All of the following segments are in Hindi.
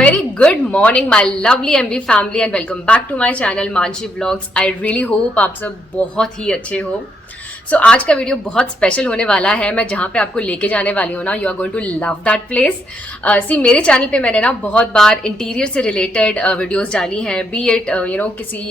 Very good morning my lovely MB family and welcome back to my channel Mansi vlogs. I really hope आप सब बहुत ही अच्छे हो। सो आज का वीडियो बहुत स्पेशल होने वाला है। मैं जहाँ पे आपको लेके जाने वाली हूँ ना, you are going to love that place. See मेरे चैनल पे मैंने ना बहुत बार इंटीरियर से रिलेटेड वीडियोस डाली हैं, बी इट किसी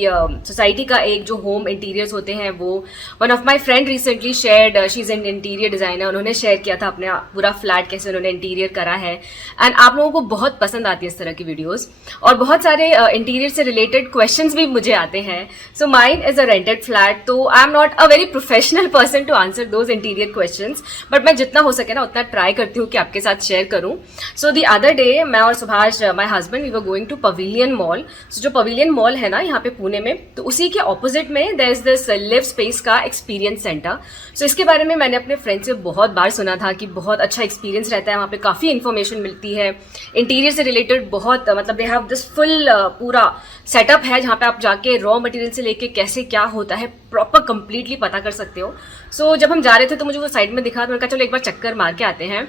सोसाइटी का एक जो होम इंटीरियर्स होते हैं वो। One of my friend recently shared, she is an interior designer, उन्होंने शेयर किया था अपने पूरा फ्लैट कैसे उन्होंने इंटीरियर करा है। एंड आप लोगों को बहुत पसंद आती है इस तरह की वीडियोज़, और बहुत सारे इंटीरियर से रिलेटेड क्वेश्चंस भी मुझे आते हैं। So mine is a rented flat, तो I am not a very professional person to answer those interior questions, but मैं जितना हो सके ना उतना ट्राई करती हूँ कि आपके साथ शेयर करूँ। सो दी अदर डे मैं और Subhash, my husband, we were going to Pavilion mall. So जो पवेलियन मॉल है ना यहाँ पे पुणे में, तो उसी के ऑपोजिट में there is this Livspace का एक्सपीरियंस सेंटर। सो इसके बारे में मैंने अपने फ्रेंड से बहुत बार सुना था कि बहुत अच्छा एक्सपीरियंस रहता है वहाँ पे, काफ़ी इन्फॉर्मेशन मिलती है इंटीरियर से रिलेटेड। बहुत मतलब दे हैव दिस फुल पूरा सेटअप है जहाँ पे आप जाके रॉ मटेरियल से लेके कैसे क्या होता है प्रॉपर कंप्लीटली पता कर सकते हो। सो जब हम जा रहे थे तो मुझे वो साइड में दिखा, तो मैंने कहा चलो एक बार चक्कर मार के आते हैं।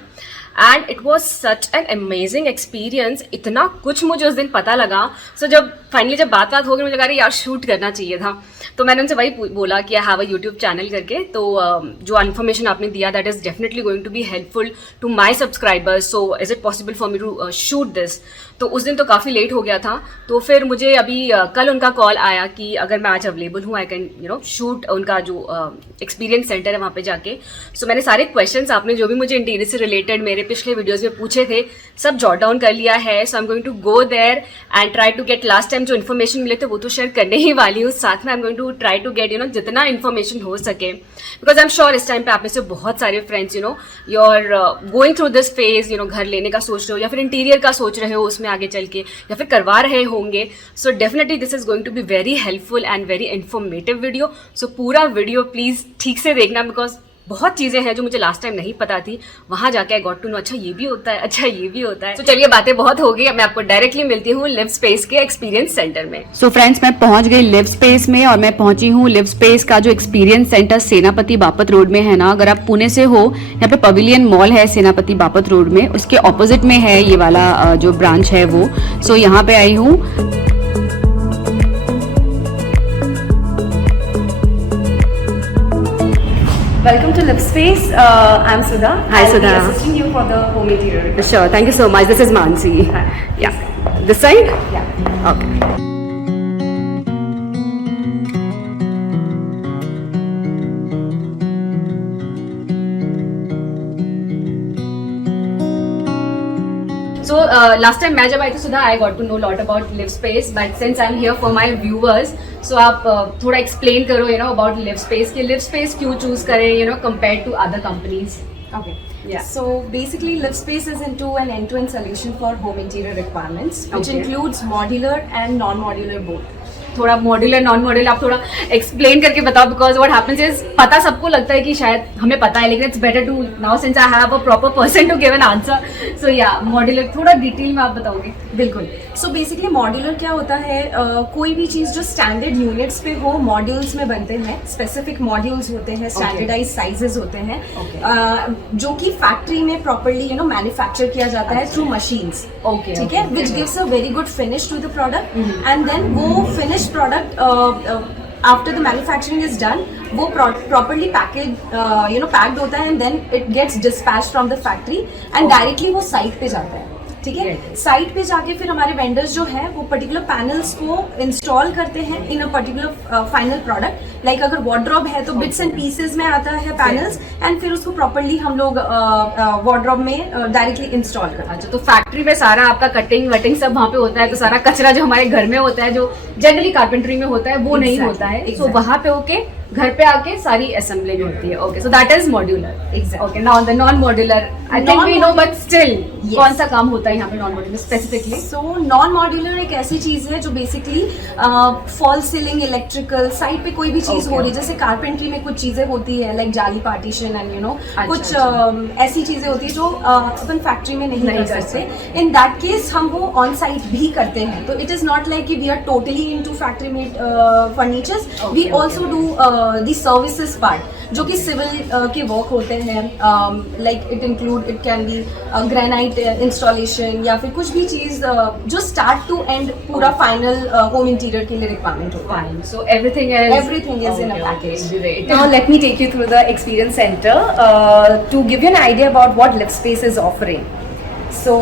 And it was such an amazing experience, इतना कुछ मुझे उस दिन पता लगा। सो जब फाइनली जब बात होगी मुझे लगा रही यार शूट करना चाहिए था, तो मैंने उनसे वही बोला कि I have a YouTube channel करके, तो जो इन्फॉर्मेशन आपने दिया that is definitely going to be helpful to my subscribers. So is it possible for me to shoot this. तो उस दिन तो काफ़ी लेट हो गया था, तो फिर मुझे अभी कल उनका कॉल आया कि अगर मैं आज अवेलेबल हूँ आई कैन शूट उनका जो एक्सपीरियंस सेंटर है वहाँ पे जाके। सो मैंने सारे क्वेश्चंस आपने जो भी मुझे इंटीरियर से रिलेटेड मेरे पिछले वीडियोस में पूछे थे सब जॉट डाउन कर लिया है। So I am going to go there and try to get, last time जो इन्फॉर्मेशन मिले थे वो तो शेयर करने ही वाली हूँ, साथ में I am going to try to get जितना इन्फॉर्मेशन हो सके, बिकॉज आई एम श्योर इस टाइम पे आप में से बहुत सारे friends you are going through this phase, घर लेने का सोच रहे हो या फिर इंटीरियर का सोच रहे हो उसमें आगे चल के, या फिर करवा रहे होंगे। So definitely this is going to be very helpful and very informative video. So पूरा वीडियो प्लीज ठीक से देखना, बिकॉज बहुत चीजें हैं जो मुझे लास्ट टाइम नहीं पता थी, वहां जाके आई गॉट टू नो अच्छा ये भी होता है, अच्छा ये भी होता है। तो चलिए बातें बहुत हो गई, अब मैं आपको डायरेक्टली मिलती हूँ लिव स्पेस के एक्सपीरियंस सेंटर में। सो फ्रेंड्स, मैं पहुंच गई लिव स्पेस में, और मैं पहुंची हूँ लिव स्पेस का जो एक्सपीरियंस सेंटर सेनापति बापत रोड में है ना। अगर आप पुणे से हो, यहाँ पे पवेलियन मॉल है सेनापति बापत रोड में, उसके ऑपोजिट में है ये वाला जो ब्रांच है वो। सो यहाँ पे आई हूँ। Welcome to Live Space. I'm Sudha. Hi, Sudha. I'll be assisting you for the home interior. Sure, thank you so much. This is Mansi. Hi. Yeah. This side? Yeah. Okay. So last time मैं जब आई थी सुधा, I got to know lot about Live Space, but since I'm here for my viewers, so आप थोड़ा explain करो about Live Space कि Live Space क्यों choose करें compared to other companies. Okay. Yeah. So basically, LiveSpace is into an end-to-end solution for home interior requirements, which Okay. includes modular and non-modular both. थोड़ा मॉड्यूलर नॉन मॉड्यूलर आप थोड़ा एक्सप्लेन करके बताओ, बिकॉज व्हाट हैपेंस इज पता सबको लगता है कि शायद हमें पता है, लेकिन it's better to now since I have a proper person to give an answer. So या मॉड्यूलर थोड़ा डिटेल में आप बताओगे। बिल्कुल। सो बेसिकली मॉड्यूलर क्या होता है, कोई भी चीज़ जो स्टैंडर्ड यूनिट्स पे हो मॉड्यूल्स में बनते हैं, स्पेसिफिक मॉड्यूल्स होते हैं, स्टैंडर्डाइज साइजेस होते हैं, जो कि फैक्ट्री में प्रॉपरली मैन्युफैक्चर किया जाता है थ्रू मशीन्स। ओके, ठीक है, which gives a very good finish to the product, and then वो finish product after the manufacturing is done वो प्रॉपरली पैक्ड होता है, and then it gets dispatch from the factory and directly वो साइट पे जाता है। ठीक है, साइट पे जाके फिर हमारे वेंडर्स जो है वो पर्टिकुलर पैनल्स को इंस्टॉल करते हैं in a particular final product. Like अगर वार्डरोब है तो बिट्स एंड पीसेस में आता है पैनल्स, एंड फिर उसको प्रॉपरली हम लोग वार्डरोब में डायरेक्टली इंस्टॉल करते हैं। अच्छा, तो फैक्ट्री में सारा आपका कटिंग वटिंग सब वहाँ पे होता है, तो सारा कचरा जो हमारे घर में होता है जो जनरली कारपेंटरी में होता है वो नहीं Exactly, होता है, तो exactly. वहां पे होके घर पे आके सारी असेंबलिंग होती है. Okay, so that is modular. Exactly. Okay, now the non modular, I think we know, but still Yes. कौन सा काम होता है यहाँ पे non modular specifically? So non modular एक ऐसी चीज है जो basically false ceiling, electrical side पे कोई भी चीज Okay, हो रही है, okay. जैसे कारपेंट्री में कुछ चीजें होती है लाइक जाली पार्टीशन एंड यू नो कुछ अच्छा. ऐसी चीजें होती है जो अपन फैक्ट्री में नहीं नहीं कर कर सकते. इन दैट केस हम वो ऑन साइट भी करते हैं. तो इट इज नॉट लाइक कि we are totally into factory made furnitures. We Okay, also do the services part जो कि सिविल के वर्क होते हैं. Like it include, it can be granite installation या फिर कुछ भी चीज जो स्टार्ट टू एंड पूरा फाइनल होम इंटीरियर के लिए रिक्वायरमेंट होता है. Fine. So everything is in a package. Great. Now let me take you through the experience center to give you an idea about what LiftSpace is offering. So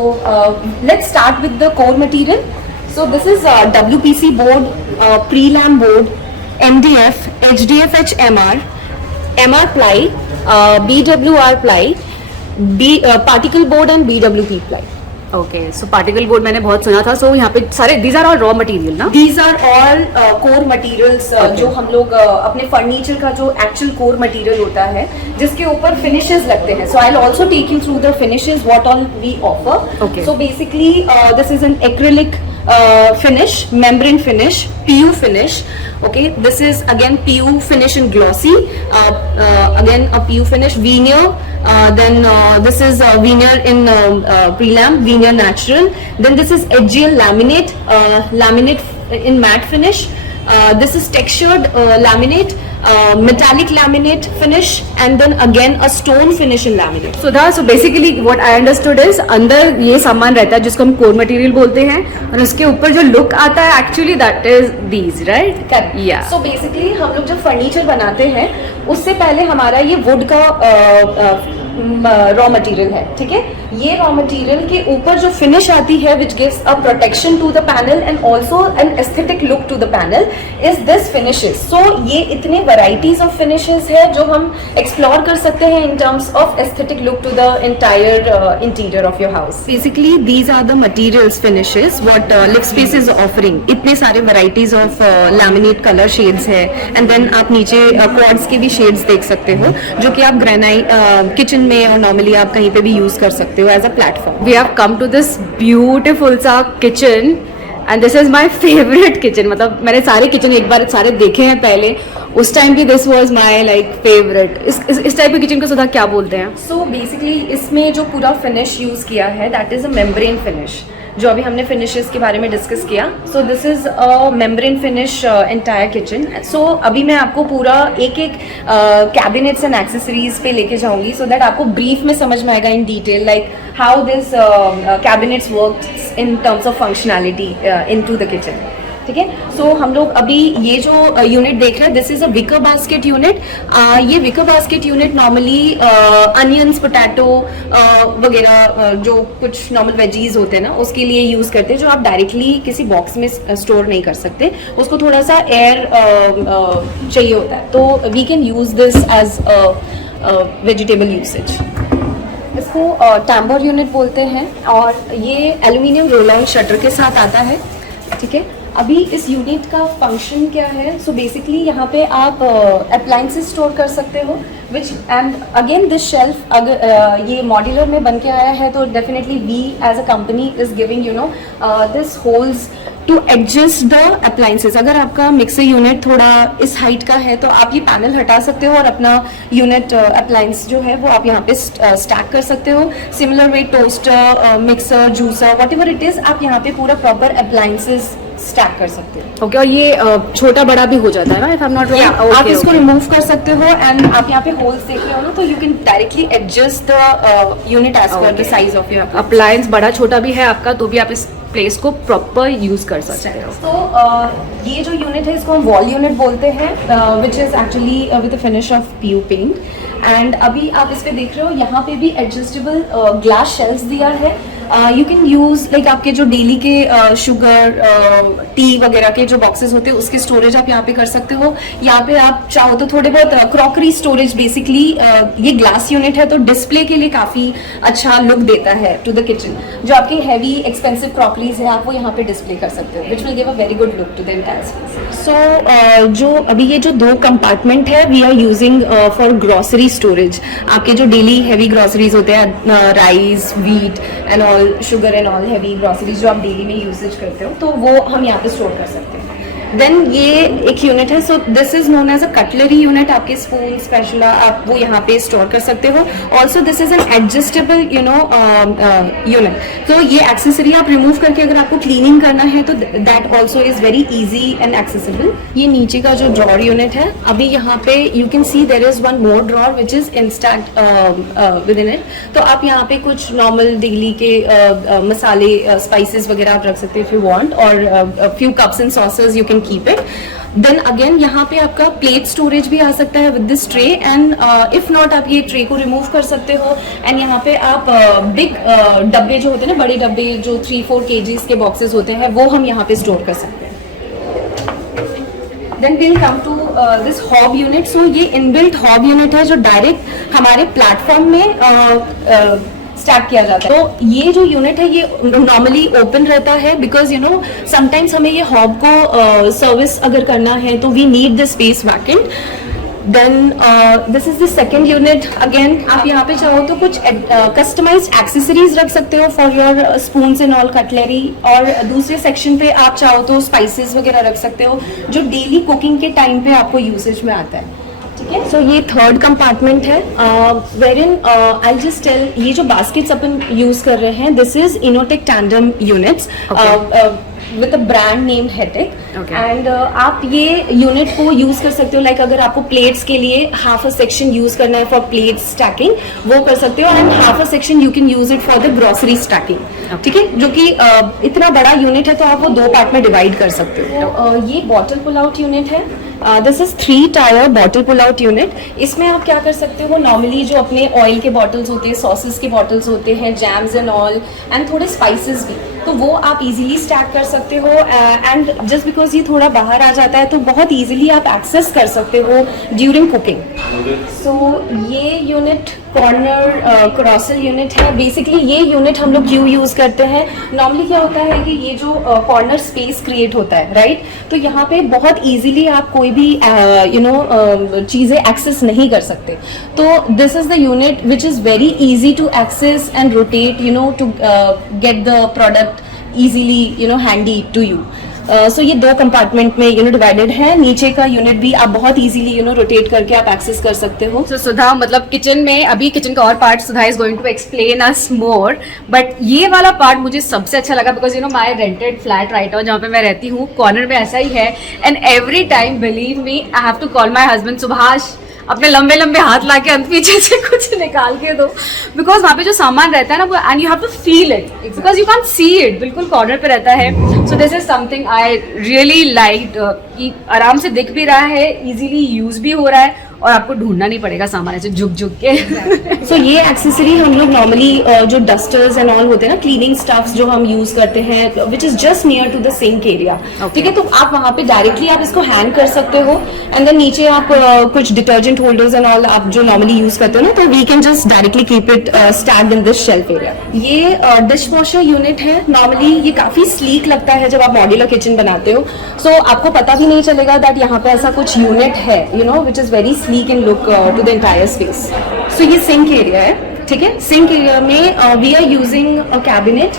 let's start with the core material. So this is WPC board, pre-lam board, MDF, HDFH MR, MR ply, BWR ply, particle board and BWP ply. Okay, so particle board मैंने बहुत सुना था. सो यहाँ पे सारे these are all raw material ना? These are all core materials जो हम लोग अपने फर्नीचर का जो एक्चुअल कोर मटेरियल होता है जिसके ऊपर फिनिशेस लगते हैं. So I will also take you through the finishes what all we offer. Okay. So basically this is an acrylic finish, membrane finish, PU finish. Okay, this is again PU finish in glossy. Again a PU finish, veneer. Then this is veneer in prelam, veneer natural. Then this is HGL laminate, laminate in matte finish. This is textured laminate, metallic laminate finish, and then again a stone finish in laminate. Sudha, so basically what I understood is अंदर ये सामान रहता है जिसको हम कोर मटेरियल बोलते हैं, और उसके ऊपर जो लुक आता है actually that is these, right? Correct. या So basically हम लोग जब फर्नीचर बनाते हैं उससे पहले हमारा ये वुड का रॉ मटेरियल है, ठीक है. ये रॉ मटेरियल के ऊपर जो फिनिश आती है which gives a protection to the panel and also an aesthetic look to the panel is this finishes. So ये इतने वैरायटीज ऑफ फिनिशेस है जो हम एक्सप्लोर कर सकते हैं in terms of aesthetic look to the entire interior of your house. Basically these are the materials finishes what LiftSpace is offering. इतने सारे varieties of laminate colour shades है, एंड देन आप नीचे क्वार्ट्ज के भी शेड्स देख सकते हो जो कि आप ग्रेनाइट किचन में और नॉर्मली आप कहीं पे भी यूज कर सकते हो as a platform. We have come to this beautiful सा kitchen and this is my favourite kitchen. मतलब मैंने सारे किचन एक बार सारे देखे हैं पहले, उस टाइम भी this was my like favourite. इस टाइप के किचन को सुधा क्या बोलते हैं? सो बेसिकली इसमें जो पूरा फिनिश यूज किया है that is a membrane finish, जो अभी हमने फिनिशेस के बारे में डिस्कस किया. So this is a membrane finish entire kitchen. सो अभी मैं आपको पूरा एक एक कैबिनेट्स एंड एक्सेसरीज पे लेके जाऊंगी सो दैट आपको ब्रीफ में समझ में आएगा in detail like how this cabinets works in terms of functionality into the kitchen. ठीक है. सो हम लोग अभी ये जो यूनिट देख रहे हैं this is a wicker basket unit. ये wicker basket unit normally onions, potato वगैरह जो कुछ नॉर्मल वेजीज होते हैं ना उसके लिए यूज करते हैं, जो आप डायरेक्टली किसी बॉक्स में स्टोर नहीं कर सकते. उसको थोड़ा सा एयर चाहिए होता है, तो we can use this as vegetable usage. इसको टैम्बर यूनिट बोलते हैं और ये एल्यूमिनियम रोल ऑन शटर के साथ आता है. ठीक है. अभी इस यूनिट का फंक्शन क्या है? सो बेसिकली यहाँ पे आप अप्लायंसेस स्टोर कर सकते हो which and again this shelf अगर ये मॉड्यूलर में बन के आया है तो definitely we as a company is giving you know this holes to adjust the appliances. अगर आपका मिक्सर यूनिट थोड़ा इस हाइट का है तो आप ये पैनल हटा सकते हो और अपना यूनिट अप्लायंस जो है वो आप यहाँ पे स्टैक कर सकते हो. Similar way toaster, mixer, juicer, what ever it is, आप यहाँ पे पूरा प्रॉपर अप्लायंसेस स्टैक कर सकते हो. ओके, और ये छोटा बड़ा भी हो जाता है ना, if I am not wrong? आप इसको रिमूव कर सकते हो एंड आप यहाँ पे होल्स देख रहे हो ना, तो you can directly adjust the unit as per the size of your appliance बड़ा छोटा भी है आपका तो भी आप इस प्लेस को प्रॉपर यूज कर सकते हो. तो ये जो यूनिट है इसको हम वॉल यूनिट बोलते हैं which is actually with finish of PU paint. And अभी आप इस पे देख रहे हो यहाँ पे भी एडजस्टेबल ग्लास शेल्स दिया है यू कैन यूज लाइक आपके जो डेली के शुगर टी वगैरह के जो बॉक्सेस होते हैं उसकी स्टोरेज आप यहाँ पे कर सकते हो। यहाँ पे आप चाहो तो थोड़े बहुत क्रॉकरी स्टोरेज, बेसिकली ये ग्लास यूनिट है तो डिस्प्ले के लिए काफी अच्छा लुक देता है टू द किचन। जो आपकी हैवी एक्सपेंसिव क्रॉकरीज है आप वो यहाँ पे डिस्प्ले कर सकते हो, which will give a very good look to the entire space. So जो अभी ये जो 2 कंपार्टमेंट है we are using for grocery storage. आपके जो डेली हैवी ग्रोसरीज होते हैं, rice, wheat and all, sugar and all heavy groceries जो आप डेली में यूजेज करते हो, तो वो हम यहाँ पे स्टोर कर सकते हैं। देन ये एक यूनिट है, so this is known as a cutlery unit. आपके स्पून, स्पैचुला आप वो यहाँ पे स्टोर कर सकते हो। Also this is an adjustable unit, तो ये एक्सेसरी आप रिमूव करके अगर आपको क्लीनिंग करना है तो that also is very easy and accessible. ये नीचे का जो ड्रॉर यूनिट है, अभी यहाँ पे you can see there is one more drawer which is instant with in it. तो आप यहाँ पे कुछ नॉर्मल डेली के मसाले, स्पाइसेस वगैरह आप रख सकते हो इफ यू वांट, और few cups and sauces you can keep it. Then again यहाँ पे आपका प्लेट स्टोरेज भी आ सकता है with this tray, and if not आप ये ट्रे को रिमूव कर सकते हो एंड यहाँ पे आप बिग डब्बे जो होते हैं ना, बड़े डब्बे जो 3-4 kgs के बॉक्सेस होते हैं वो हम यहाँ पे स्टोर कर सकते हैं। Then we'll come to this hob unit. So ये इनबिल्ट हॉब यूनिट है जो डायरेक्ट हमारे प्लेटफॉर्म में स्टार्ट किया जाता है। तो ये जो यूनिट है ये नॉर्मली ओपन रहता है बिकॉज यू नो समटाइम्स हमें ये हॉब को सर्विस अगर करना है तो we need the space vacant. Then this is the second unit. Again आप यहाँ पे चाहो तो कुछ कस्टमाइज्ड एक्सेसरीज रख सकते हो for your spoons and all cutlery, और दूसरे सेक्शन पे आप चाहो तो स्पाइसेस वगैरह रख सकते हो जो डेली कुकिंग के टाइम पे आपको यूसेज में आता है। ठीक है, सो ये थर्ड कंपार्टमेंट है where in I just tell, ये जो बास्केट्स अपन यूज कर रहे हैं this is Innotech tandem units with a brand name Hettich, and आप ये यूनिट को यूज कर सकते हो लाइक अगर आपको प्लेट्स के लिए हाफ अ सेक्शन यूज करना है फॉर प्लेट स्टैकिंग वो कर सकते हो, and half a section you can use it for the grocery stacking. ठीक है, जो कि इतना बड़ा यूनिट है तो आप वो 2 पार्ट में डिवाइड कर सकते हो। ये बॉटल पुल आउट यूनिट है। This is 3 tier bottle pull out unit. इसमें आप क्या कर सकते हो, नॉर्मली जो अपने ऑयल के बॉटल्स होते हैं, सॉसेस के बॉटल्स होते हैं, जैम्स एंड ऑल, एंड थोड़े स्पाइसेस भी, तो वो आप इजीली स्टैक कर सकते हो। एंड जस्ट बिकॉज ये थोड़ा बाहर आ जाता है तो बहुत इजीली आप एक्सेस कर सकते हो ड्यूरिंग कुकिंग। सो ये यूनिट कॉर्नर क्रॉसल यूनिट है। बेसिकली ये यूनिट हम लोग क्यों यूज करते हैं, नॉर्मली क्या होता है कि ये जो कॉर्नर स्पेस क्रिएट होता है राइट, तो यहाँ पे बहुत इजीली आप कोई भी चीजें एक्सेस नहीं कर सकते। तो this is the unit which is very easy to access and rotate to get the product easily handy to you. So ये 2 कंपार्टमेंट में डिवाइडेड है। नीचे का यूनिट भी आप बहुत इजीली रोटेट करके आप एक्सेस कर सकते हो। So, सुधा मतलब किचन में अभी किचन का और part Sudha is going to explain us more, but ये वाला पार्ट मुझे सबसे अच्छा लगा because my rented flat right जहाँ पे मैं रहती हूँ कॉर्नर में ऐसा ही है, and every time believe me I have to call my husband, Subhash अपने लंबे लंबे हाथ ला के पीछे से कुछ निकाल के दो, बिकॉज वहाँ पे जो सामान रहता है ना वो, and you have to feel it because you can see it, बिल्कुल कॉर्नर पे रहता है। So this is something I really like कि आराम से दिख भी रहा है, इजीली यूज भी हो रहा है और आपको ढूंढना नहीं पड़ेगा सामान ऐसे झुक झुक के। सो ये एक्सेसरी हम लोग नॉर्मली जो डस्टर्स एंड ऑल होते हैं ना, क्लीनिंग स्टफ्स जो हम यूज करते हैं which is just near to the sink area. ठीक है, तो आप वहाँ पे डायरेक्टली आप इसको हैंग कर सकते हो, एंड देन नीचे आप कुछ डिटर्जेंट होल्डर्स एंड ऑल आप जो नॉर्मली यूज करते हो ना, तो we can just directly keep it stacked in this shelf area. ये डिश वॉशर यूनिट है। नॉर्मली ये काफी स्लीक लगता है जब आप मॉड्यूलर किचन बनाते हो, सो आपको पता भी नहीं चलेगा दैट यहाँ पे ऐसा कुछ यूनिट है which is very sleek and look to the entire space. So ये सिंक एरिया है। ठीक है, सिंक एरिया में we are using a cabinet.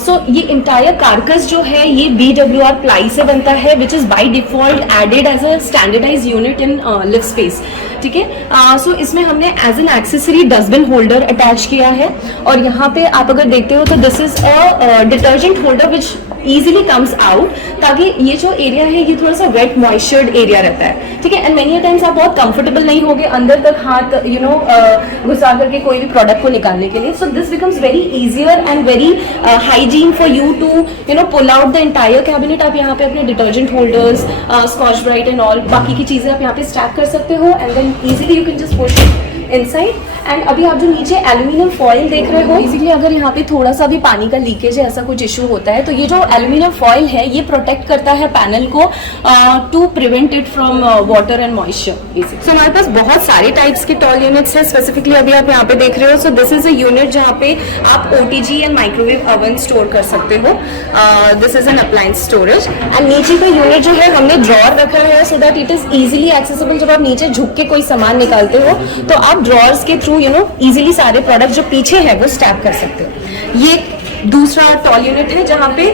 So ये इंटायर कार्कस जो है ये BWR प्लाई से बनता है which is by default added as a standardize unit in lift space. ठीक है, सो इसमें हमने as an accessory dustbin holder attach किया है, और यहाँ पे आप अगर देखते हो तो this is a detergent holder which easily comes out, ताकि ये जो एरिया है ये थोड़ा सा वेट मॉइस्चर्ड एरिया रहता है। ठीक है, एंड मेनी टाइम्स आप बहुत कंफर्टेबल नहीं होगे अंदर तक हाथ घुसा करके कोई भी प्रोडक्ट को निकालने के लिए। So this becomes very easier and very hygiene for you to pull out the entire cabinet. आप यहाँ पे अपने detergent holders, Scotch Brite and all बाकी की चीजें आप यहाँ पे स्टैक कर सकते हो, and then easily you can just push inside. And अभी आप जो नीचे एल्यूमिनियम फॉइल देख रहे हो, बेसिकली अगर यहाँ पे थोड़ा सा भी पानी का लीकेज है, ऐसा कुछ इशू होता है, तो ये जो एल्यूमिनियम फॉइल है ये प्रोटेक्ट करता है पैनल को to prevent it from water and moisture basically. So हमारे पास बहुत सारे टाइप्स के टॉल यूनिट्स है। स्पेसिफिकली अभी आप यहाँ पे देख रहे हो, सो दिस इज अ यूनिट जहाँ पे आप OTG and microwave oven store कर सकते हो। This is N appliance storage. And नीचे का यूनिट जो है हमने ड्रॉर रखा है so that it is easily accessible. जब आप नीचे झुक के कोई सामान निकालते हो तो आप ड्रॉर्स के थ्रू इजीली सारे प्रोडक्ट जो पीछे है वो स्टैक कर सकते हो। ये दूसरा टॉल यूनिट है जहाँ पे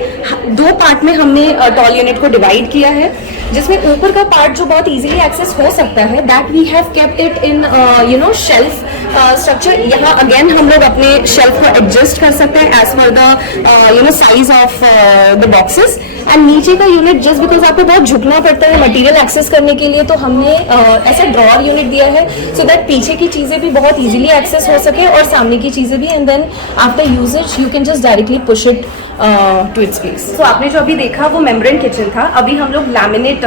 2 पार्ट में हमने टॉल यूनिट को डिवाइड किया है, जिसमें ऊपर का पार्ट जो बहुत इजीली एक्सेस हो सकता है, that we have kept it in shelf structure. यहाँ अगेन हम लोग अपने शेल्फ को एडजस्ट कर सकते हैं as per the size of the boxes. And नीचे का यूनिट जस्ट बिकॉज आपको बहुत झुकना पड़ता है मटेरियल एक्सेस करने के लिए, तो हमने ऐसा ड्रॉर यूनिट दिया है सो दैट पीछे की चीजें भी बहुत इजीली एक्सेस हो सके और सामने की चीजें भी। And then after usages you can just directly push it to its place. तो आपने जो अभी देखा वो मेम्ब्रेन किचन था, अभी हम लोग लैमिनेट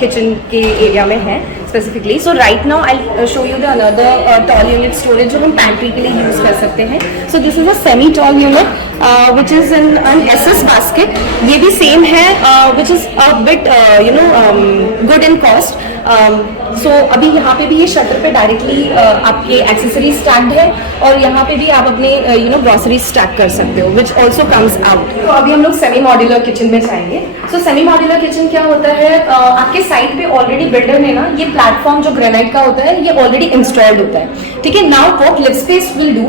किचन के एरिया में हैं specifically. So right now I show you the another tall unit storage जो हम पैंट्री के लिए यूज कर सकते हैं। So this is a semi tall unit which is in an SS basket. ये भी सेम है which is a bit good in cost. सो अभी यहाँ पे भी ये शटर पे डायरेक्टली आपके एक्सेसरीज स्टैक्ड है और यहाँ पे भी आप अपने ग्रोसरी स्टैक कर सकते हो विच ऑल्सो कम्स आउट। तो अभी हम लोग सेमी मॉड्यूलर किचन में जाएंगे। सो सेमी मॉड्यूलर किचन क्या होता है, आपके साइट पे ऑलरेडी बिल्डर ने ना ये प्लेटफॉर्म जो ग्रेनाइट का होता है ये ऑलरेडी इंस्टॉल्ड होता है, ठीक है। Now what Livspace will do,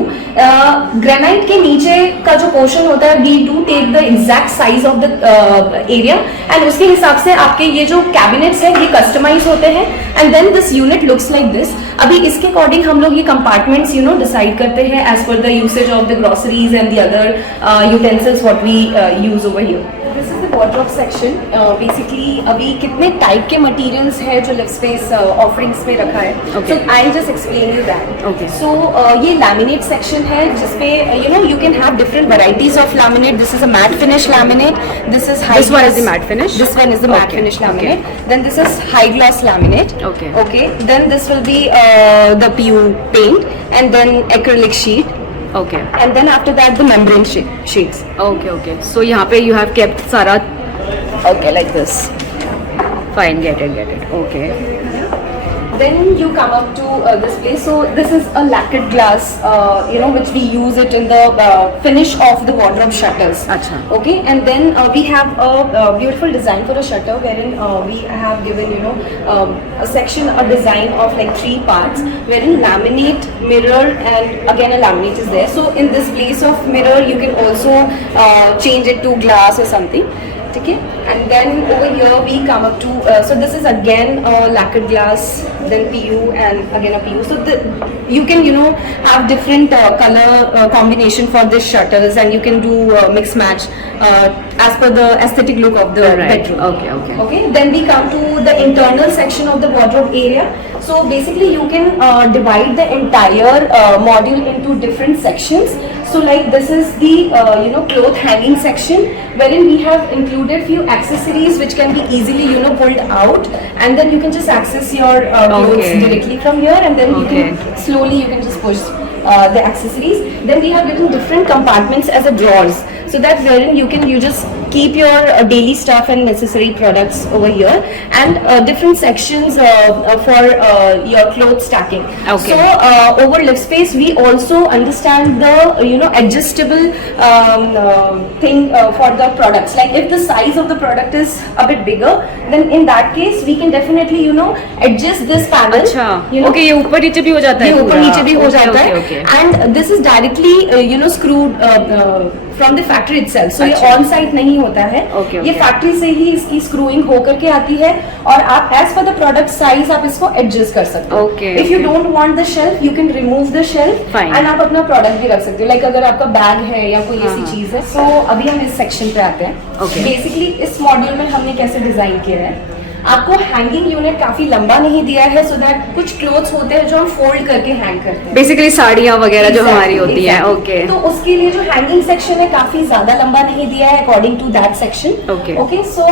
granite के नीचे का जो पोर्शन होता है we do take the exact size of the area and उसके हिसाब से आपके ये जो कैबिनेट्स है ये कस्टमाइज होते हैं and then this unit looks like this. अभी इसके अकॉर्डिंग हम लोग ये कंपार्टमेंट्स डिसाइड करते हैं as per the usage of the groceries and the other utensils what we use over here. This is the wardrobe section. Basically अभी कितने टाइप के मटेरियल्स है जो लिवस्पेस ऑफरिंग्स में रखा है, so I will just explain you that. Okay. So ये लैमिनेट सेक्शन है जिसपे you can have different varieties of laminate. This is a matt finish laminate, this is This one is the matte finish? This one is the matte Okay, finish laminate. Then this is high gloss laminate. Okay. Okay. Then this will be the PU paint, and then acrylic sheet, Okay. and then after that the membrane sheets. Okay. So यहाँ पे you have kept सारा okay like this. Fine, get it. Okay. Then you come up to this place. So this is a lacquered glass, which we use it in the finish of the wardrobe shutters. Acha. Okay, and then we have a beautiful design for a shutter wherein we have given a section, a design of like 3 parts, wherein laminate, mirror, and again a laminate is there. So in this place of mirror, you can also change it to glass or something. Okay, and then over here we come up to so this is again lacquered glass, then PU, and again a PU. So you can have different color combination for this shutters, and you can do mix match as per the aesthetic look of the bedroom. Okay, then we come to the internal section of the wardrobe area. So basically you can divide the entire module into different sections. So like this is the cloth hanging section, wherein we have included few accessories which can be easily pulled out, and then you can just access your clothes Okay. directly from here, and then Okay. you can slowly just push the accessories. Then we have given different compartments as a drawers, so that wherein you just keep your daily stuff and necessary products over here, and different sections for your clothes stacking. Okay. So over Livspace we also understand the adjustable thing for the products. Like if the size of the product is a bit bigger, then in that case we can definitely adjust this panel. अच्छा. you know, Okay, ये ऊपर नीचे भी हो जाता है. ये ऊपर पूरा. नीचे भी हो Okay, जाता okay, है, okay. and this is directly screwed from the factory itself. So ये अच्छा. on site नहीं होता है. Okay, ये okay. फैक्ट्री से ही इसकी स्क्रूइंग होकर के आती है, और आप as per the product size आप इसको एडजस्ट कर सकते हो. Okay, if you okay. Don't want the shelf you can remove the shelf Fine. And आप अपना प्रोडक्ट भी रख सकते हो. लाइक अगर आपका बैग है या कोई ऐसी हाँ. चीज है. सो अभी हम इस सेक्शन पे आते हैं. Okay. बेसिकली इस मॉड्यूल में हमने कैसे डिजाइन किया है, आपको हैंगिंग यूनिट काफी लंबा नहीं दिया है, सो दैट कुछ क्लोथ्स होते हैं जो हम फोल्ड करके हैंग करते हैं. बेसिकली साड़ियाँ वगैरह जो Exactly, हमारी होती है. exactly. ओके. तो उसके लिए जो हैंगिंग सेक्शन है काफी ज्यादा लंबा नहीं दिया है according to that section. Okay. Okay, so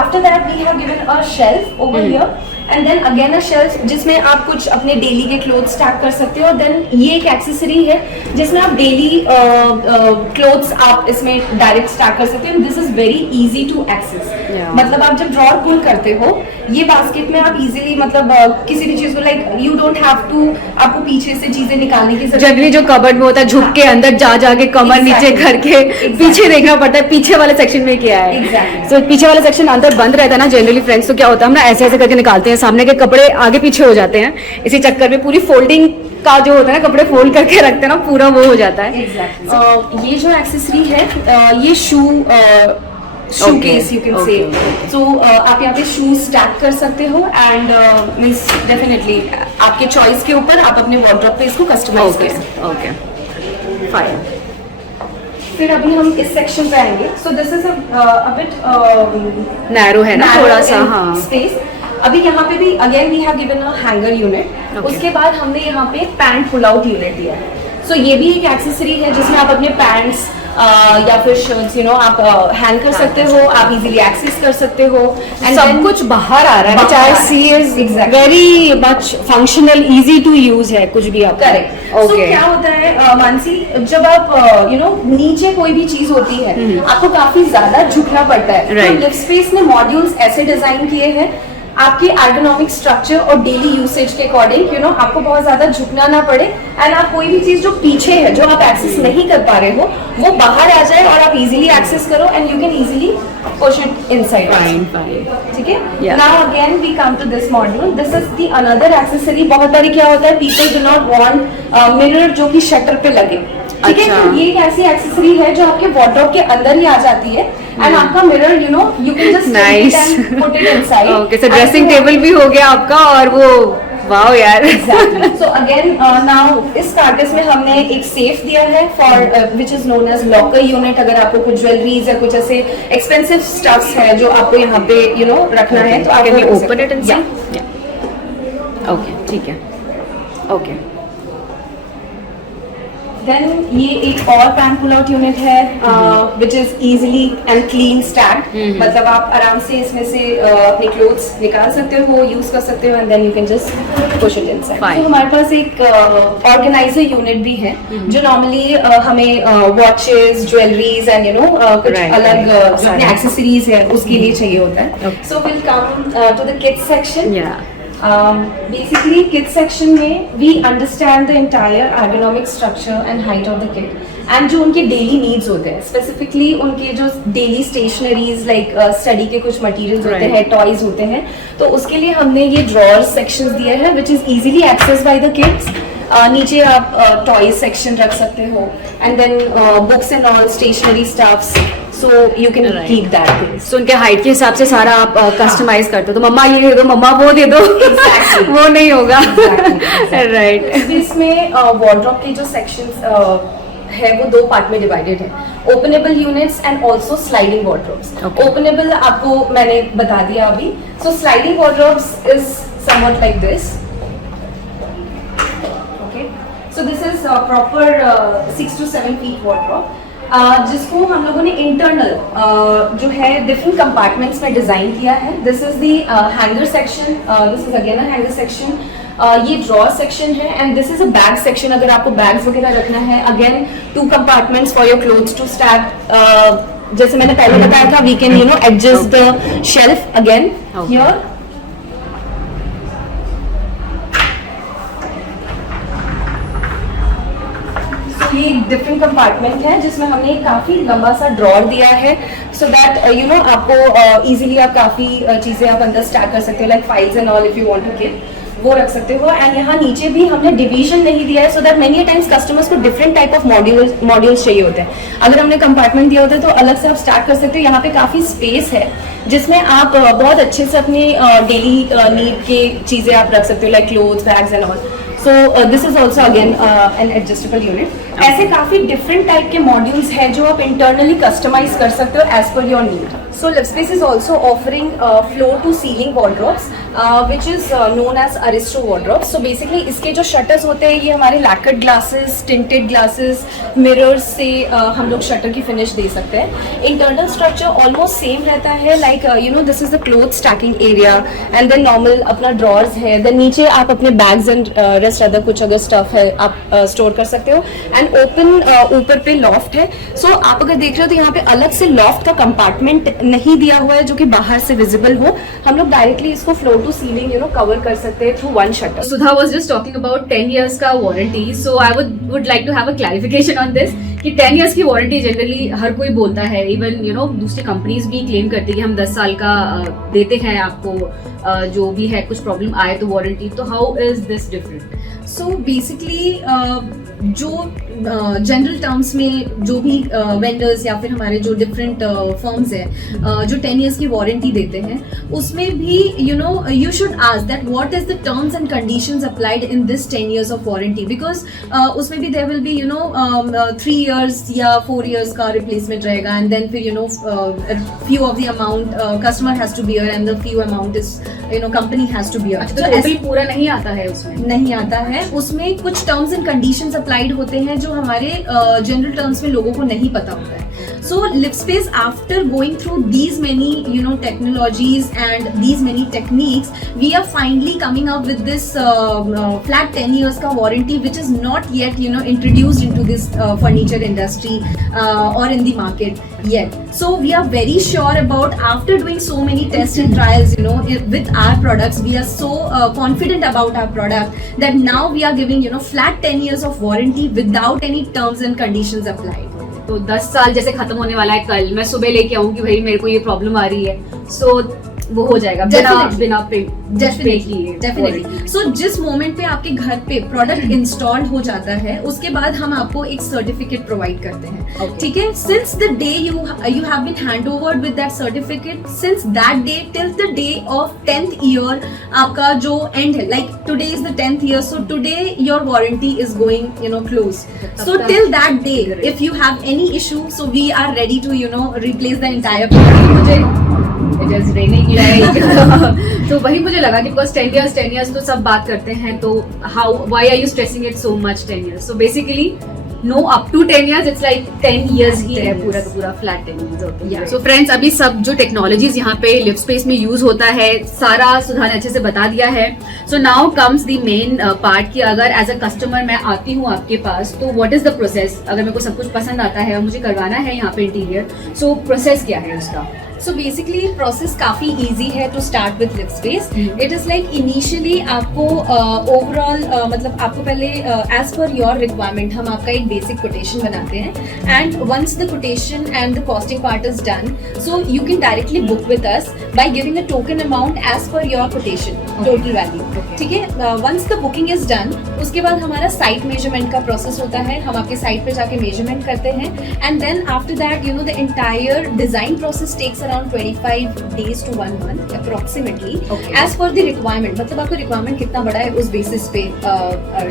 after that we have given a shelf over here, and then again a shelf जिसमें आप कुछ अपने डेली के क्लोथ्स स्टैक कर सकते हो. देन ये एक एक्सेसरी है जिसमें आप डेली क्लोथ्स आप इसमें डायरेक्ट स्टैक कर सकते हो. This is very easy to access. मतलब आप जब ड्रॉर पुल करते हो ये बास्केट में आप इजीली मतलब किसी भी चीज को like you don't have to आपको पीछे से चीजें निकालने की जरूरत. जनरली जो कबर्ड में होता है झुक के अंदर जा जाके कमर नीचे करके पीछे देखना पड़ता है. पीछे वाले सेक्शन में क्या है. Exactly. तो पीछे वाला सेक्शन अंदर बंद रहता है ना जनरली फ्रेंड्स. तो क्या होता है हम ना ऐसे ऐसे करके निकालते हैं, सामने के कपड़े आगे पीछे हो जाते हैं. इसी चक्कर में पूरी फोल्डिंग का जो होता है ना कपड़े फोल्ड करके रखते हैं ना पूरा वो हो जाता है. ये जो एक्सेसरी है ये शू केस यू कैन से. सो आप यहाँ पे शूज स्टैक कर सकते हो एंड मींस डेफिनेटली आपके चॉइस के ऊपर आप अपने वार्डरोब पे इसको कस्टमाइज कर सकते हो. Okay fine. फिर अभी हम इस सेक्शन पे आएंगे. सो this is a bit narrow है ना थोड़ा सा. हाँ स्पेस. अभी यहाँ पे भी again we have given a hanger unit. उसके बाद हमने यहाँ पे पैंट पुल आउट यूनिट दिया है. सो ये भी एक एक्सेसरी है जिसमें आप अपने पैंट्स या फिर शर्ट्स आप हैंग कर सकते हो. आप इजीली एक्सेस कर सकते हो एंड सब कुछ बाहर आ रहा है. बाहर चाहे she is very much functional easy to use है कुछ भी. आप करेक्ट. ओके क्या होता है मानसी जब आप नीचे कोई भी चीज होती है आपको काफी ज्यादा झुकना पड़ता है. Right. तो लिव स्पेस ने मॉड्यूल्स ऐसे डिजाइन किए हैं आपके एर्गोनॉमिक स्ट्रक्चर और डेली यूसेज के अकॉर्डिंग आपको बहुत ज्यादा झुकना ना पड़े एंड आप कोई भी चीज जो पीछे है जो आप एक्सेस नहीं कर पा रहे हो वो बाहर आ जाए और आप इजीली एक्सेस करो and you can easily push it inside. ठीक है. Now again we come to this module. This is the another accessory. बहुत बारी क्या होता है people do not want mirror जो कि शटर पे लगे. ठीक है. तो ये एक ऐसी एक्सेसरी है जो आपके वार्डरोब के अंदर ही आ जाती है एंड आपका mirror you can just put it inside. Okay so dressing table भी हो गया आपका और वो वाओ यार. सो अगेन नाउ इस कार्कस में हमने एक सेफ दिया है for which is known as locker unit. अगर आपको कुछ ज्वेलरीज या कुछ ऐसे एक्सपेंसिव स्टफ्स है जो आपको यहाँ पे रखना है तो आप ओपन इट इनसाइड. ओके ठीक है. ओके देन ये एक और पैंट पुल आउट यूनिट है which is easily and clean stack. मतलब आप आराम से इसमें से अपने क्लोथ्स निकाल सकते हो, यूज कर सकते हो and then you can just push it inside. तो हमारे पास एक ऑर्गेनाइजर यूनिट भी है जो नॉर्मली हमें वॉचेस ज्वेलरीज एंड कुछ अलग जो अपने एक्सेसरीज है उसके लिए चाहिए होता है. So will come to the kids section. Basically kids section में we understand the entire ergonomic structure and height of the kid and जो उनके daily needs होते हैं specifically उनके जो daily stationaries like study के कुछ materials होते हैं, toys होते हैं. तो उसके लिए हमने ये drawer sections दिए हैं which is easily accessed by the kids. नीचे आप टॉय सेक्शन रख सकते हो and then books and all stationery stuffs. So you can keep that. So उनके हाइट के हिसाब से सारा आप कस्टमाइज करते हो. तो मम्मा ये दे दो, मम्मा वो दे दो. Exactly. वो नहीं होगा. राइट. इसमें वार्डरोब के जो सेक्शंस है वो दो पार्ट में डिवाइडेड है. Openable units and also sliding wardrobes. Openable आपको मैंने बता दिया अभी. So sliding wardrobes is something like this. So this is proper 6 to 7 feet wardrobe, जिसको हम लोगों ने इंटरनल जो है डिफरेंट कंपार्टमेंट्स में डिजाइन किया है. This is the hanger section. This is again a hanger section. ये ड्रॉर सेक्शन है and this is a bag section. अगर आपको बैग्स वगैरह रखना है again 2 compartments for your clothes to stack. जैसे मैंने पहले बताया था we can adjust the shelf again here. ये एक डिफरेंट कंपार्टमेंट है जिसमें हमने काफी लंबा सा ड्रॉर दिया है सो दैट आपको इजीली आप काफी चीजें आप अंदर स्टैक कर सकते हो like files and all if you want to keep वो रख सकते हो. एंड यहाँ नीचे भी हमने डिवीजन नहीं दिया है so that many times customers को डिफरेंट टाइप ऑफ मॉड्यूल्स चाहिए होते हैं. अगर हमने कंपार्टमेंट दिया होता है तो अलग से आप स्टार्ट कर सकते हो. यहाँ पे काफी स्पेस है जिसमें आप बहुत अच्छे से अपनी डेली नीड के चीजें आप रख सकते हो like clothes bags and all. So this is also again an adjustable unit. ऐसे काफ़ी डिफरेंट टाइप के मॉड्यूल्स हैं जो आप इंटरनली कस्टमाइज कर सकते हो as per your need. So Livspace is also offering floor to ceiling wardrobes which is known as Aristo wardrobes. So basically इसके जो shutters होते हैं ये हमारे lacquered glasses, tinted glasses, mirrors से हम लोग shutter की finish दे सकते हैं। Internal structure almost same रहता है, like you know this is the clothes stacking area and then normal अपना drawers है, then नीचे आप अपने bags and rest other कुछ अगर stuff है आप store कर सकते हो and open ऊपर पे loft है। So आप अगर देख रहे हो तो यहाँ पे अलग से loft का compartment नहीं दिया हुआ है जो कि बाहर से विजिबल हो। हम लोग डायरेक्टली इसको फ्लोर टू सीलिंग कवर कर सकते हैं through one shutter. Sudha was just talking about 10 years का warranty, so I would like to have a clarification on this कि 10 years की वारंटी जनरली हर कोई बोलता है, इवन दूसरी कंपनीज भी क्लेम करती है कि हम 10 साल का देते हैं आपको, जो भी है कुछ प्रॉब्लम आए तो वारंटी। तो how is this different? So basically जो जनरल टर्म्स में जो भी वेंडर्स या फिर हमारे जो डिफरेंट फर्म्स हैं जो 10 इयर्स की वारंटी देते हैं उसमें भी you should ask that what is the terms and conditions applied in this 10 years of warranty, because उसमें भी देयर विल बी 3 इयर्स या 4 इयर्स का रिप्लेसमेंट रहेगा एंड देन फिर few of the amount customer has to bear and the few amount is company has to bear. तो टोटल पूरा नहीं आता है उसमें? नहीं आता है, उसमें कुछ टर्म्स एंड कंडीशंस अप्लाइड होते हैं जो हमारे जनरल टर्म्स में लोगों को नहीं पता होता है। So Livspace, after going through these many technologies and these many techniques, we are finally coming up with this flat 10 years ka warranty which is not yet introduced into this furniture industry or in the market yet. So we are very sure about, after doing so many tests and trials with our products, we are so confident about our product that now we are giving flat 10 years of warranty without any terms and conditions applied. तो 10 साल जैसे खत्म होने वाला है कल, मैं सुबह लेके आऊँ कि भाई मेरे को ये प्रॉब्लम आ रही है, सो वो हो जाएगा बिना पे डेफिनेटली। सो जिस मोमेंट पे आपके घर पे प्रोडक्ट इंस्टॉल्ड हो जाता है उसके बाद हम आपको एक सर्टिफिकेट प्रोवाइड करते हैं, ठीक है। Since the day you have been hand overed with that certificate, since that day till the day of 10th year आपका जो एंड है, like today is the 10th year, so today your warranty is going close. So till that day if you have any issue, so we are ready to replace the entire product. मुझे इट इज रेनिंग लाइक तो वही मुझे लगा कि बिकॉज 10 years तो सब बात करते हैं, तो why are you stressing it so much 10 years? So basically no up to 10 years, it's like 10 years ही है पूरा का पूरा फ्लैट 10 years होता है। सो फ्रेंड्स, अभी सब जो टेक्नोलॉजीज यहाँ पे लिवस्पेस में यूज होता है सारा सुधा ने अच्छे से बता दिया है। So now comes the main part कि अगर एज अ कस्टमर मैं आती हूँ आपके पास तो व्हाट इज द प्रोसेस? अगर मेरे को सब कुछ पसंद आता है और मुझे करवाना है यहाँ पे इंटीरियर, सो प्रोसेस क्या है उसका? So basically process काफी easy है to start with Livspace. It is like initially आपको overall मतलब आपको पहले as per your requirement हम आपका एक basic quotation बनाते हैं and once the quotation and the costing part is done, so you can directly book with us by giving a token amount as per your quotation, total value. ठीक है, once the booking is done, उसके बाद हमारा site measurement का process होता है, हम आपके site पे जाके measurement करते हैं and then after that the entire design process takes around 25 days to 1 month approximately, as per the requirement. मतलब आपको requirement कितना बड़ा है उस basis पे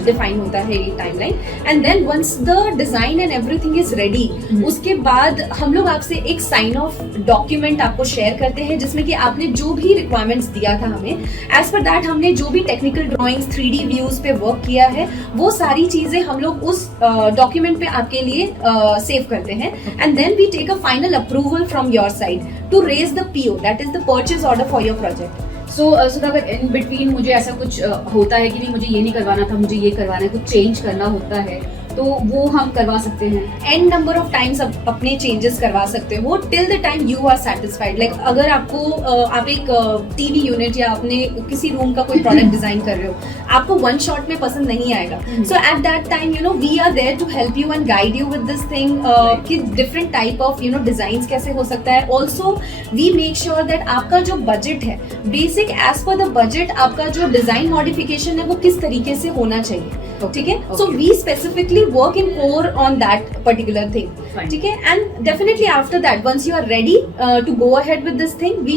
define होता है ये timeline. And then once the design and everything is ready, उसके बाद हम लोग आपसे एक sign off document आपको share करते हैं जिसमें कि आपने जो भी requirements दिया था हमें, as per that हमने जो भी technical drawings 3D views पे work किया है वो सारी चीजें हम लोग उस document पे आपके लिए save करते हैं and then we take a final approval from your side to raise the PO, that is the purchase order for your project. सो अगर इन बिटवीन मुझे ऐसा कुछ होता है कि नहीं मुझे ये नहीं करवाना था, मुझे ये करवाना है, कुछ चेंज करना होता है, तो वो हम करवा सकते हैं। एन नंबर ऑफ टाइम्स अपने चेंजेस करवा सकते हो till the time you are satisfied. Like अगर आपको आप एक टीवी यूनिट या अपने किसी रूम का कोई प्रोडक्ट डिजाइन कर रहे हो, आपको वन शॉट में पसंद नहीं आएगा, so at that time we are there to help you and guide you with this thing कि डिफरेंट टाइप ऑफ डिजाइन कैसे हो सकता है। Also we make sure that आपका जो बजट है basic as per the budget आपका जो डिजाइन मॉडिफिकेशन है वो किस तरीके से होना चाहिए, ठीक है। So we specifically work in core on that particular thing. Okay, and definitely after that, once you are ready to go ahead with this thing, we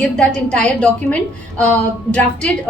give that entire document drafted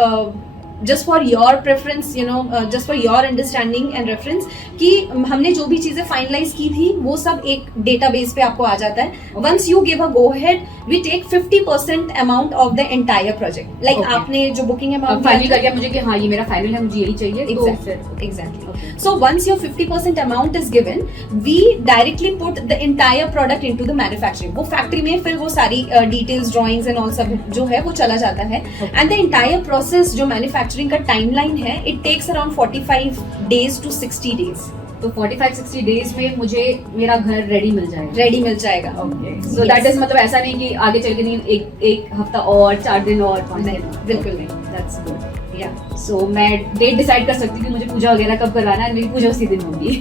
just for your preference, you know, just for your understanding and reference, कि हमने जो भी चीजें फाइनलाइज की थी वो सब एक डेटाबेस पे आपको आ जाता है. Once you give a go ahead, we take 50% amount of the entire project. Like Okay. आपने जो booking amount फाइनल कर दिया मुझे कि हाँ ये मेरा फाइनल है, मुझे यही चाहिए. तो Exactly. Exactly. Okay. So once your 50% amount is given, we directly put the entire product into the manufacturing. वो factory में फिर वो सारी details, drawings and all सब जो है वो चला जाता है. And the entire process जो manufacturing का timeline है, it takes around 45 days to 60 days. तो 45-60 डेज में मुझे मेरा घर रेडी मिल जाएगा. रेडी मिल जाएगा. सो दैट इज मतलब ऐसा नहीं कि आगे चल के नहीं एक हफ्ता और 4 दिन और 5 नहीं, दिन. बिल्कुल नहीं. That's good. या सो मैं डेट डिसाइड कर सकती हूँ कि मुझे पूजा वगैरह कब करवाना है. मेरी पूजा उसी दिन होगी.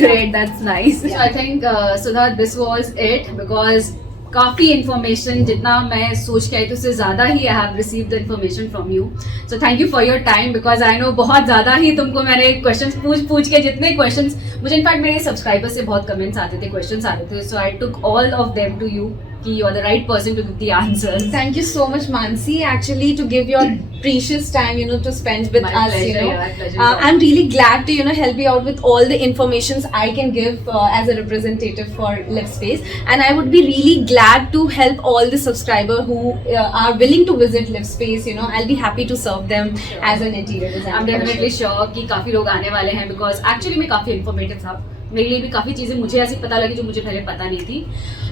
Great, that's nice. So I think Sudha, this was it because काफी इन्फॉर्मेशन जितना मैं सोच के आई थी उससे ज्यादा ही I have received the information from you. So thank you for your time because I know बहुत ज्यादा ही तुमको मैंने क्वेश्चंस पूछ के जितने क्वेश्चंस मुझे इनफैक्ट मेरे सब्सक्राइबर्स से बहुत कमेंट्स आते थे, क्वेश्चंस आते थे. So I took all of them to you कि you are the right person to give the answers. Thank you so much, Mansi, actually to give your precious time, you know, to spend with My us. pleasure, You know, yeah, pleasure. I'm really glad to, you know, help you out with all the informations I can give as a representative for LiveSpace, and I would be really glad to help all the subscriber who are willing to visit LiveSpace. You know, I'll be happy to serve them as an interior designer. I'm definitely sure कि काफी लोग आने वाले हैं because actually मैं काफी informative था. मेरे लिए भी काफी चीजें मुझे ऐसी पता लगी जो मुझे पहले पता नहीं थी.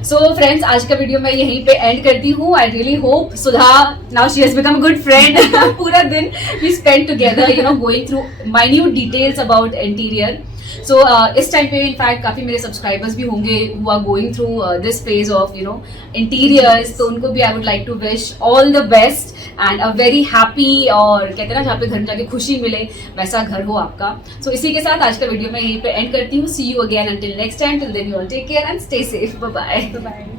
सो फ्रेंड्स, आज का वीडियो मैं यहीं पे एंड करती हूँ. I really hope Sudha now she has become good friend. पूरा दिन we spend together, you know, going through minute details about interior. So इस टाइम पे इनफैक्ट काफी मेरे सब्सक्राइबर्स भी होंगे who are going through this phase of, you know, interiors. तो उनको भी I would like to wish all the best and a very happy, और कहते हैं ना जहाँ पे घर में जाके खुशी मिले वैसा घर हो आपका. सो इसी के साथ आज का वीडियो मैं यहीं पे एंड करती हूँ. See you again until next time. Till then you all take care and stay safe. Bye bye.